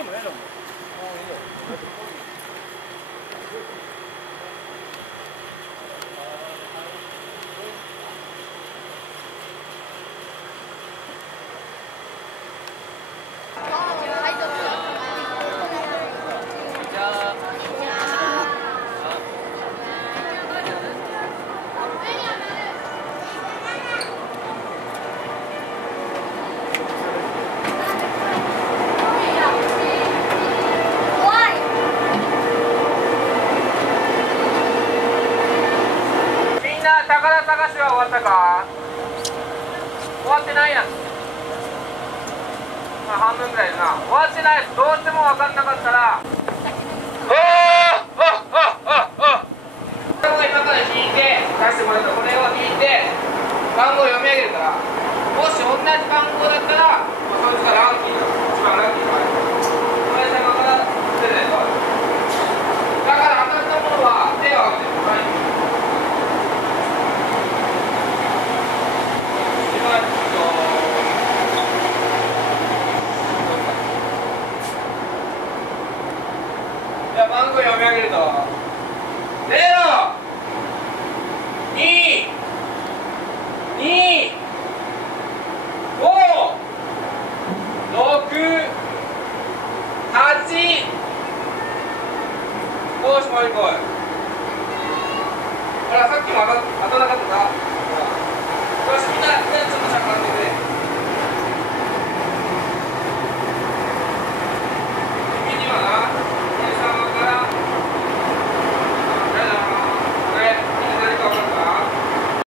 てもええのも。宝探しは終わったか？終わってないやつ。まあ半分ぐらいだな。終わってないやつどうしても分かんなかったら、これを今から引いて出してもらうと、これを引いて番号を読み上げるから、もし同じ番号だったら、そいつがラン